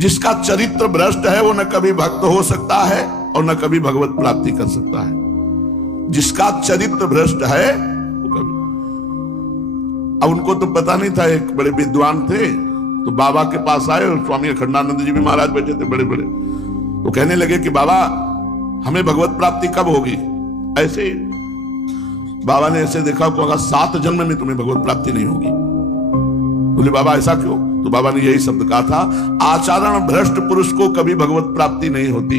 जिसका चरित्र भ्रष्ट है वो न कभी भक्त हो सकता है और न कभी भगवत प्राप्ति कर सकता है। जिसका चरित्र भ्रष्ट है वो कभी। अब उनको तो पता नहीं था, एक बड़े विद्वान थे तो बाबा के पास आए और स्वामी अखंडानंद जी भी महाराज बैठे थे बड़े बड़े। तो कहने लगे कि बाबा हमें भगवत प्राप्ति कब होगी? ऐसे ही बाबा ने ऐसे देखा को अगर 7 जन्म में तुम्हें भगवत प्राप्ति नहीं होगी। बोले बाबा ऐसा क्यों? तो बाबा ने यही शब्द कहा था, आचरण भ्रष्ट पुरुष को कभी भगवत प्राप्ति नहीं होती।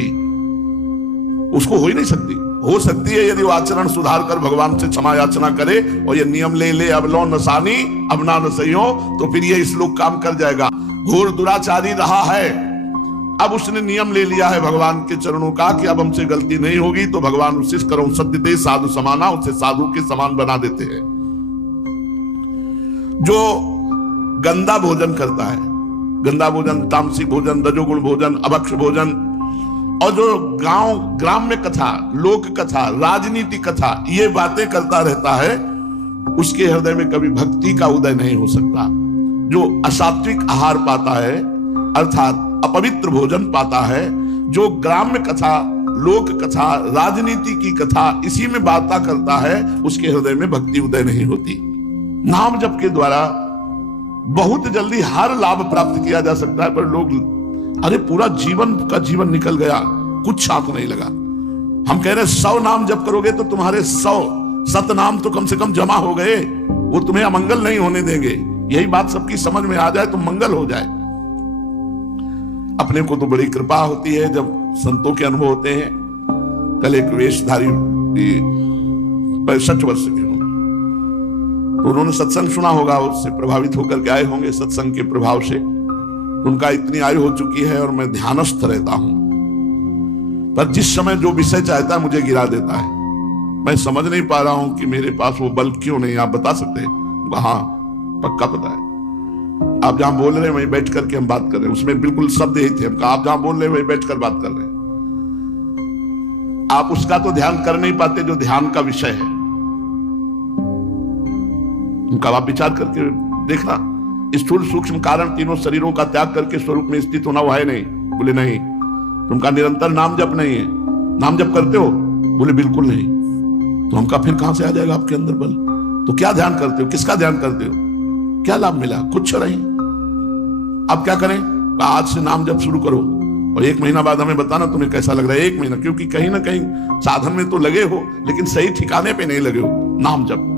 उसको हो ही नहीं सकती। हो सकती है यदि वो आचरण सुधार कर भगवान से क्षमा याचना करे और ये नियम ले ले अब लो नसानी अब ना नसइयो, तो फिर ये श्लोक काम कर जाएगा। घोर दुराचारी रहा है, अब उसने नियम ले लिया है भगवान के चरणों का कि अब हमसे गलती नहीं होगी, तो भगवान उसे करो सत्यते साधु समाना, उसे साधु के समान बना देते हैं। जो गंदा भोजन करता है, गंदा भोजन, तामसिक भोजन, रजोगुण भोजन, अभक्ष भोजन, और जो गांव ग्राम्य कथा, लोक कथा, राजनीति कथा ये बातें करता रहता है, उसके हृदय में कभी भक्ति का उदय नहीं हो सकता। जो असात्विक आहार पाता है अर्थात अपवित्र भोजन पाता है, जो ग्राम्य कथा, लोक कथा, राजनीति की कथा इसी में बातें करता है, उसके हृदय में भक्ति उदय नहीं होती। नाम जप के द्वारा बहुत जल्दी हर लाभ प्राप्त किया जा सकता है, पर लोग अरे पूरा जीवन का जीवन निकल गया, कुछ साथ नहीं लगा। हम कह रहे 100 नाम जप करोगे तो तुम्हारे 100 सतनाम तो कम से कम जमा हो गए, वो तुम्हें अमंगल नहीं होने देंगे। यही बात सबकी समझ में आ जाए तो मंगल हो जाए। अपने को तो बड़ी कृपा होती है जब संतों के अनुभव होते हैं। कल एक वेशधारी 65 वर्ष के होंगे, तो उन्होंने सत्संग सुना होगा, उससे प्रभावित होकर के आए होंगे सत्संग के प्रभाव से। उनका इतनी आयु हो चुकी है और मैं ध्यानस्थ रहता हूं, पर जिस समय जो विषय चाहता है मुझे गिरा देता है। मैं समझ नहीं पा रहा हूं कि मेरे पास वो बल क्यों नहीं, आप बता सकते हैं? हाँ पक्का पता है। आप जहां बोल रहे हैं वहीं बैठ करके हम बात कर रहे हैं, उसमें बिल्कुल शब्द यही थे। हम आप जहां बोल रहे हैं वहीं बैठ कर बात कर रहे हैं। आप उसका तो ध्यान कर नहीं पाते जो ध्यान का विषय है। उनका आप विचार करके देखना, स्थूल सूक्ष्म कारण तीनों शरीरों का त्याग करके स्वरूप में स्थित होना वो है नहीं। बोले नहीं। तुमका निरंतर नाम जप नहीं है। नाम जप करते हो? बोले बिल्कुल नहीं। तो हमका फिर कहां से आ जाएगा आपके अंदर बल? तो क्या ध्यान करते हो? किसका ध्यान करते हो? क्या लाभ मिला? कुछ नहीं। अब क्या करें? आज से नाम जप शुरू करो और 1 महीना बाद हमें बताना तुम्हें कैसा लग रहा है। 1 महीना, क्योंकि कहीं ना कहीं साधन में तो लगे हो लेकिन सही ठिकाने पे नहीं लगे हो। नाम जप